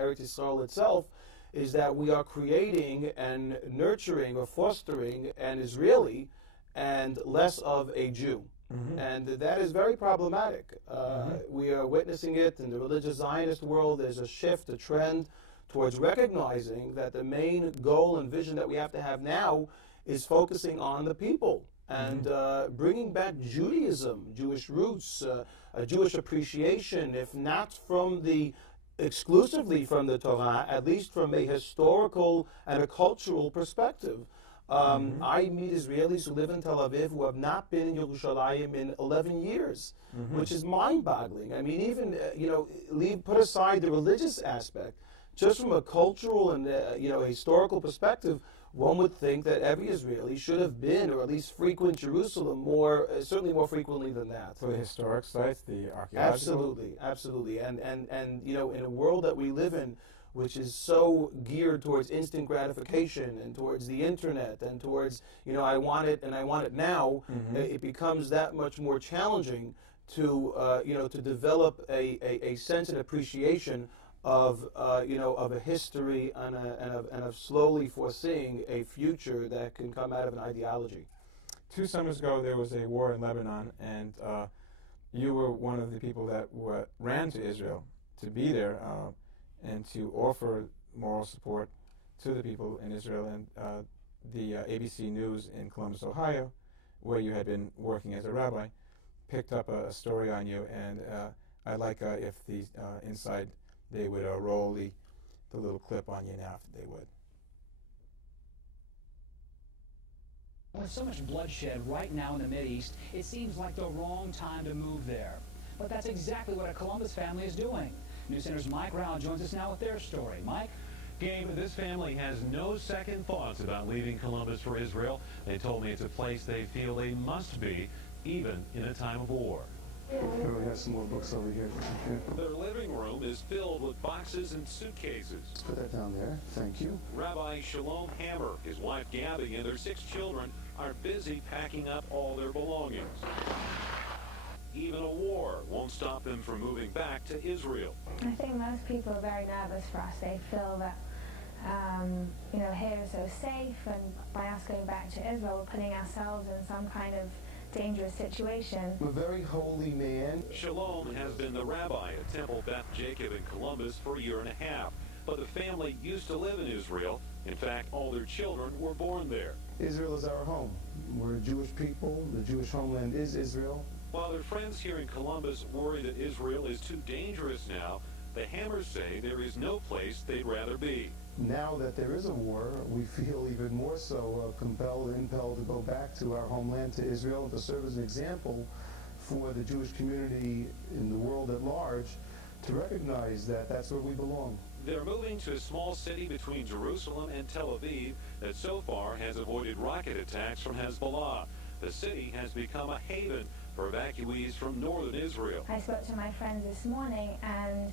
Eretz Yisrael itself, is that we are creating and nurturing or fostering an Israeli and less of a Jew. And that is very problematic. We are witnessing it in the religious Zionist world. There's a shift, a trend towards recognizing that the main goal and vision that we have to have now is focusing on the people and bringing back Judaism, Jewish roots, a Jewish appreciation, if not from the exclusively from the Torah, at least from a historical and a cultural perspective. I meet Israelis who live in Tel Aviv who have not been in Yerushalayim in 11 years, which is mind-boggling. I mean, even, put aside the religious aspect, just from a cultural and, historical perspective, one would think that every Israeli should have been, or at least frequent Jerusalem certainly more frequently than that. For the historic sites, the archaeological? Absolutely, absolutely. And in a world that we live in, which is so geared towards instant gratification and towards the internet and towards, I want it and I want it now, it becomes that much more challenging to, to develop a sense and appreciation of a history and of slowly foreseeing a future that can come out of an ideology. 2 summers ago, there was a war in Lebanon, and you were one of the people that ran to Israel to be there and to offer moral support to the people in Israel. And the ABC News in Columbus, Ohio, where you had been working as a rabbi, picked up a story on you, and I'd like if the inside they would roll the little clip on you now, if they would. With so much bloodshed right now in the Mideast, it seems like the wrong time to move there. But that's exactly what a Columbus family is doing. News Center's Mike Rao joins us now with their story. Mike? Gabe, this family has no second thoughts about leaving Columbus for Israel. They told me it's a place they feel they must be, even in a time of war. Here we have some more books over here. Their living room is filled with boxes and suitcases. Let's put that down there. Thank you. Rabbi Shalom, his wife Gabby, and their 6 children are busy packing up all their belongings. Even a war won't stop them from moving back to Israel. I think most people are very nervous for us. They feel that, here is so safe, and by us going back to Israel, we're putting ourselves in some kind of dangerous situation. I'm a very holy man. Shalom has been the rabbi at Temple Beth Jacob in Columbus for a year and a half. But the family used to live in Israel. In fact, all their children were born there. Israel is our home. We're a Jewish people. The Jewish homeland is Israel. While their friends here in Columbus worry that Israel is too dangerous now, the Hammers say there is no place they'd rather be. Now that there is a war, we feel even more so compelled and impelled to go back to our homeland, to Israel, and to serve as an example for the Jewish community in the world at large to recognize that that's where we belong. They're moving to a small city between Jerusalem and Tel Aviv that so far has avoided rocket attacks from Hezbollah. The city has become a haven for evacuees from northern Israel. I spoke to my friends this morning, and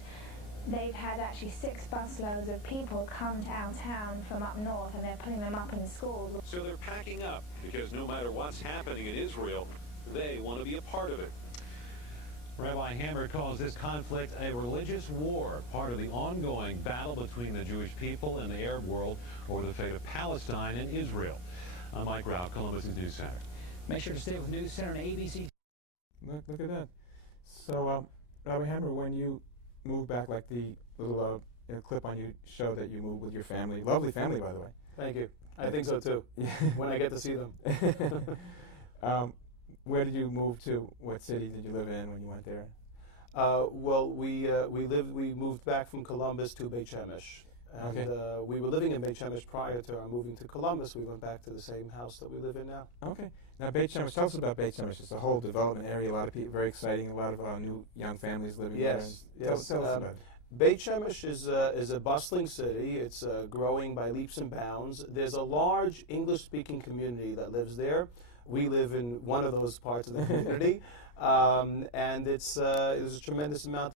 they've had actually 6 busloads of people come to our town from up north, and they're putting them up in schools. So they're packing up because no matter what's happening in Israel, they want to be a part of it. Rabbi Hammer calls this conflict a religious war, part of the ongoing battle between the Jewish people and the Arab world over the fate of Palestine and Israel. I'm Mike Rao, Columbus News Center. Make sure to stay with News Center and ABC. Look at that. So, Rabbi Hammer, when you moved back, like the little clip on you show that you moved with your family, lovely family, by the way. Thank you. I think so too. When I get to see them. Where did you move to? What city did you live in when you went there? Well, we moved back from Columbus to Beit Shemesh. And Okay. We were living in Beit Shemesh prior to our moving to Columbus. We went back to the same house that we live in now. Okay. Now, Beit Shemesh, tell us about Beit Shemesh. It's a whole development area, a lot of people, very exciting, a lot of new young families living there. Yes, yes. Tell us about it. Beit Shemesh is a bustling city. It's growing by leaps and bounds. There's a large English-speaking community that lives there. We live in one of those parts of the community, and there's a tremendous amount